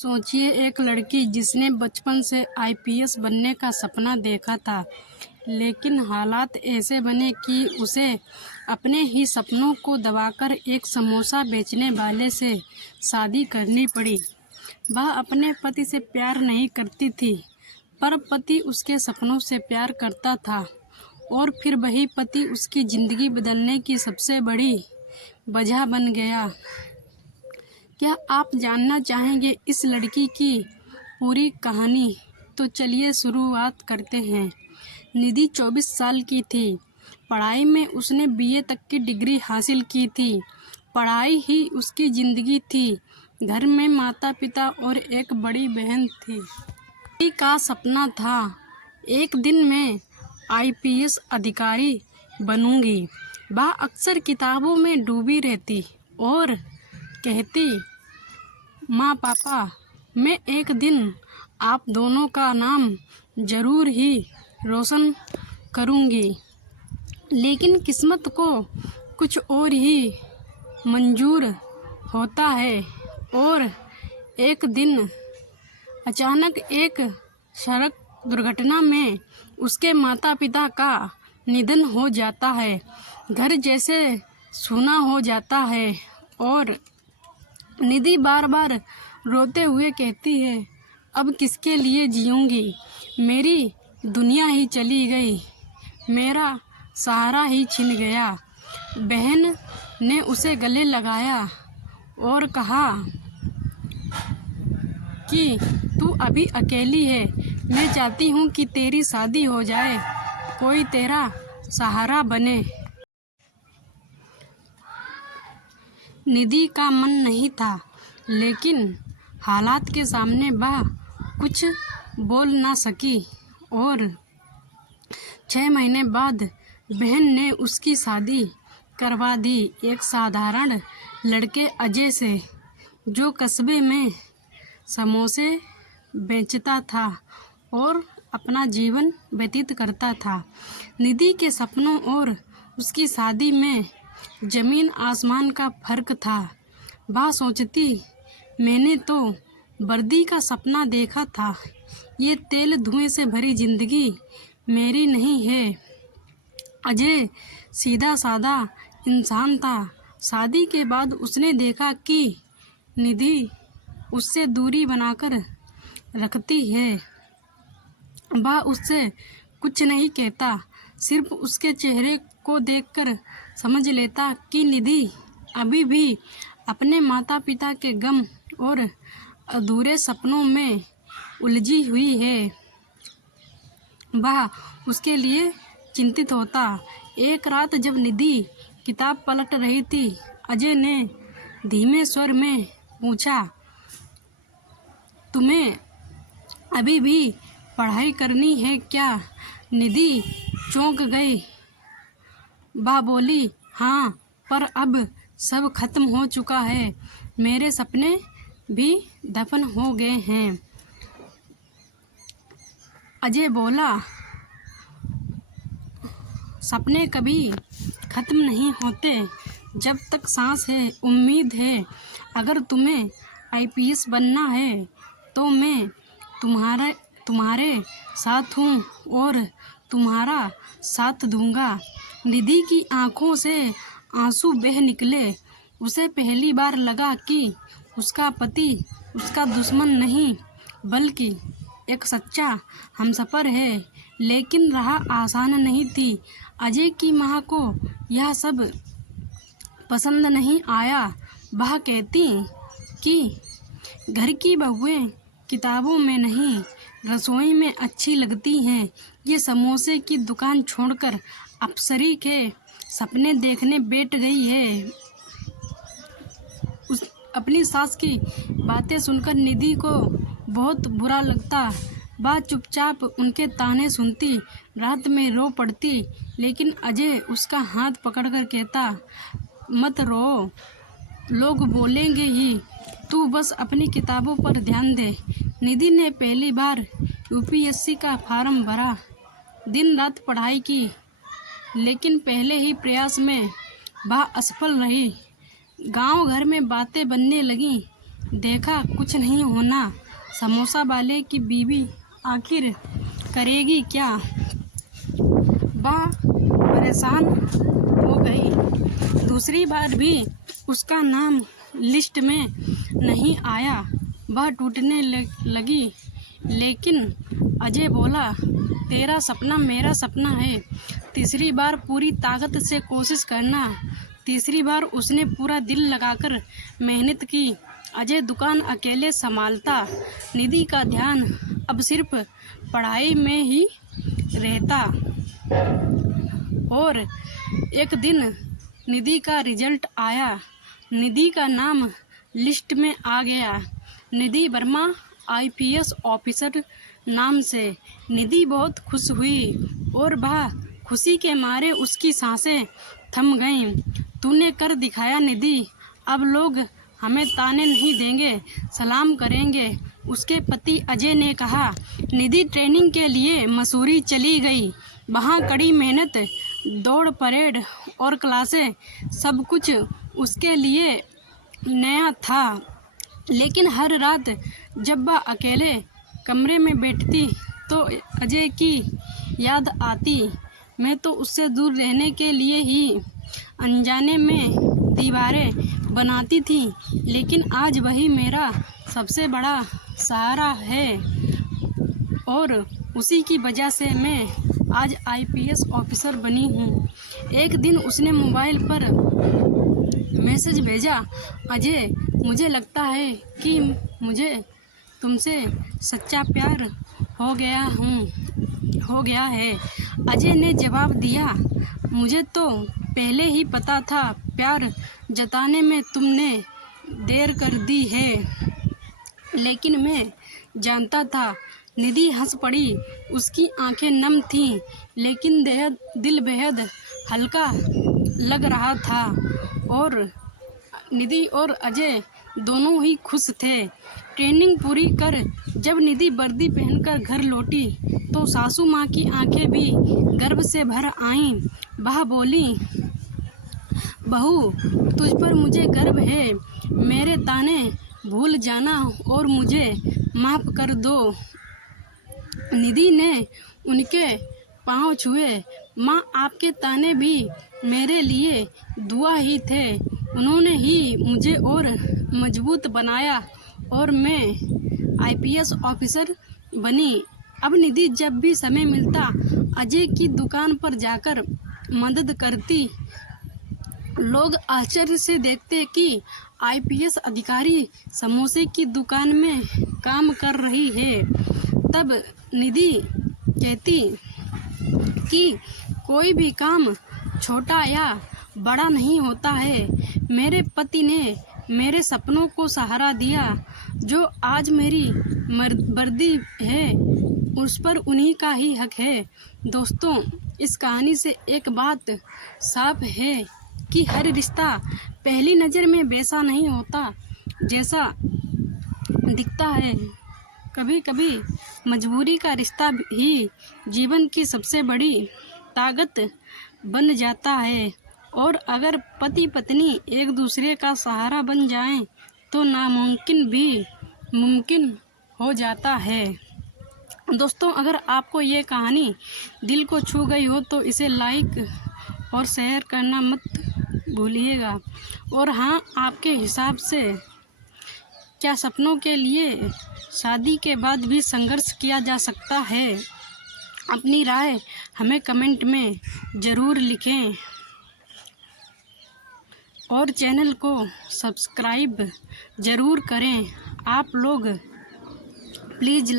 सोचिए, एक लड़की जिसने बचपन से आईपीएस बनने का सपना देखा था, लेकिन हालात ऐसे बने कि उसे अपने ही सपनों को दबाकर एक समोसा बेचने वाले से शादी करनी पड़ी। वह अपने पति से प्यार नहीं करती थी, पर पति उसके सपनों से प्यार करता था, और फिर वही पति उसकी ज़िंदगी बदलने की सबसे बड़ी वजह बन गया। क्या आप जानना चाहेंगे इस लड़की की पूरी कहानी? तो चलिए शुरुआत करते हैं। निधि 24 साल की थी। पढ़ाई में उसने बीए तक की डिग्री हासिल की थी। पढ़ाई ही उसकी ज़िंदगी थी। घर में माता पिता और एक बड़ी बहन थी। निधि का सपना था, एक दिन मैं आईपीएस अधिकारी बनूंगी। वह अक्सर किताबों में डूबी रहती और कहती, माँ पापा, मैं एक दिन आप दोनों का नाम ज़रूर ही रोशन करूँगी। लेकिन किस्मत को कुछ और ही मंजूर होता है, और एक दिन अचानक एक सड़क दुर्घटना में उसके माता पिता का निधन हो जाता है। घर जैसे सूना हो जाता है और निधि बार बार रोते हुए कहती है, अब किसके लिए जीऊँगी? मेरी दुनिया ही चली गई, मेरा सहारा ही छिन गया। बहन ने उसे गले लगाया और कहा कि तू अभी अकेली है, मैं चाहती हूँ कि तेरी शादी हो जाए, कोई तेरा सहारा बने। निधि का मन नहीं था, लेकिन हालात के सामने वह कुछ बोल ना सकी, और 6 महीने बाद बहन ने उसकी शादी करवा दी एक साधारण लड़के अजय से, जो कस्बे में समोसे बेचता था और अपना जीवन व्यतीत करता था। निधि के सपनों और उसकी शादी में जमीन आसमान का फर्क था। वह सोचती, मैंने तो वर्दी का सपना देखा था, ये तेल धुएं से भरी जिंदगी मेरी नहीं है। अजय सीधा साधा इंसान था। शादी के बाद उसने देखा कि निधि उससे दूरी बनाकर रखती है। वह उससे कुछ नहीं कहता, सिर्फ उसके चेहरे को देखकर समझ लेता कि निधि अभी भी अपने माता पिता के गम और अधूरे सपनों में उलझी हुई है। वह उसके लिए चिंतित होता। एक रात जब निधि किताब पलट रही थी, अजय ने धीमे स्वर में पूछा, तुम्हें अभी भी पढ़ाई करनी है क्या? निधि चौंक गई। वह बोली, हाँ, पर अब सब खत्म हो चुका है, मेरे सपने भी दफन हो गए हैं। अजय बोला, सपने कभी खत्म नहीं होते, जब तक सांस है उम्मीद है। अगर तुम्हें आईपीएस बनना है तो मैं तुम्हारे साथ हूँ और तुम्हारा साथ दूंगा। निधि की आंखों से आंसू बह निकले। उसे पहली बार लगा कि उसका पति उसका दुश्मन नहीं, बल्कि एक सच्चा हमसफ़र है। लेकिन राह आसान नहीं थी। अजय की माँ को यह सब पसंद नहीं आया। वह कहती कि घर की बहुएं किताबों में नहीं, रसोई में अच्छी लगती हैं। ये समोसे की दुकान छोड़कर अप्सरी के सपने देखने बैठ गई है। अपनी सास की बातें सुनकर निधि को बहुत बुरा लगता। वह चुपचाप उनके ताने सुनती, रात में रो पड़ती। लेकिन अजय उसका हाथ पकड़कर कहता, मत रो, लोग बोलेंगे ही, तू बस अपनी किताबों पर ध्यान दे। निधि ने पहली बार यूपीएससी का फार्म भरा, दिन रात पढ़ाई की, लेकिन पहले ही प्रयास में वह असफल रही। गांव घर में बातें बनने लगीं देखा कुछ नहीं होना। समोसा वाले की बीवी आखिर करेगी क्या? वह परेशान हो गई। दूसरी बार भी उसका नाम लिस्ट में नहीं आया। वह टूटने लगी। लेकिन अजय बोला, तेरा सपना मेरा सपना है। तीसरी बार पूरी ताकत से कोशिश करना। तीसरी बार उसने पूरा दिल लगाकर मेहनत की। अजय दुकान अकेले संभालता। निधि का ध्यान अब सिर्फ पढ़ाई में ही रहता। और एक दिन निधि का रिजल्ट आया। निधि का नाम लिस्ट में आ गया। निधि वर्मा आईपीएस ऑफिसर नाम से। निधि बहुत खुश हुई और वह खुशी के मारे उसकी सांसें थम गईं। तूने कर दिखाया निधि। अब लोग हमें ताने नहीं देंगे, सलाम करेंगे, उसके पति अजय ने कहा। निधि ट्रेनिंग के लिए मसूरी चली गई। वहाँ कड़ी मेहनत, दौड़, परेड और क्लासें, सब कुछ उसके लिए नया था। लेकिन हर रात जब वह अकेले कमरे में बैठती तो अजय की याद आती। मैं तो उससे दूर रहने के लिए ही अनजाने में दीवारें बनाती थी, लेकिन आज वही मेरा सबसे बड़ा सहारा है और उसी की वजह से मैं आज आईपीएस ऑफिसर बनी हूँ। एक दिन उसने मोबाइल पर मैसेज भेजा, अजय, मुझे लगता है कि मुझे तुमसे सच्चा प्यार हो गया है। अजय ने जवाब दिया, मुझे तो पहले ही पता था। प्यार जताने में तुमने देर कर दी है, लेकिन मैं जानता था। निधि हंस पड़ी। उसकी आंखें नम थीं, लेकिन दिल बेहद हल्का लग रहा था। और निधि और अजय दोनों ही खुश थे। ट्रेनिंग पूरी कर जब निधि वर्दी पहनकर घर लौटी तो सासू माँ की आंखें भी गर्व से भर आईं। वह बोली, बहू, तुझ पर मुझे गर्व है। मेरे ताने भूल जाना और मुझे माफ़ कर दो। निधि ने उनके पाँव छुए। माँ, आपके ताने भी मेरे लिए दुआ ही थे। उन्होंने ही मुझे और मजबूत बनाया और मैं आईपीएस ऑफिसर बनी। अब निधि जब भी समय मिलता अजय की दुकान पर जाकर मदद करती। लोग आश्चर्य से देखते कि आईपीएस अधिकारी समोसे की दुकान में काम कर रही है। तब निधि कहती कि कोई भी काम छोटा या बड़ा नहीं होता है। मेरे पति ने मेरे सपनों को सहारा दिया। जो आज मेरी वर्दी है उस पर उन्हीं का ही हक है। दोस्तों, इस कहानी से एक बात साफ है कि हर रिश्ता पहली नज़र में वैसा नहीं होता जैसा दिखता है। कभी कभी मजबूरी का रिश्ता ही जीवन की सबसे बड़ी ताकत बन जाता है। और अगर पति पत्नी एक दूसरे का सहारा बन जाएं तो नामुमकिन भी मुमकिन हो जाता है। दोस्तों, अगर आपको ये कहानी दिल को छू गई हो तो इसे लाइक और शेयर करना मत भूलिएगा। और हाँ, आपके हिसाब से क्या सपनों के लिए शादी के बाद भी संघर्ष किया जा सकता है? अपनी राय हमें कमेंट में ज़रूर लिखें और चैनल को सब्सक्राइब ज़रूर करें। आप लोग प्लीज़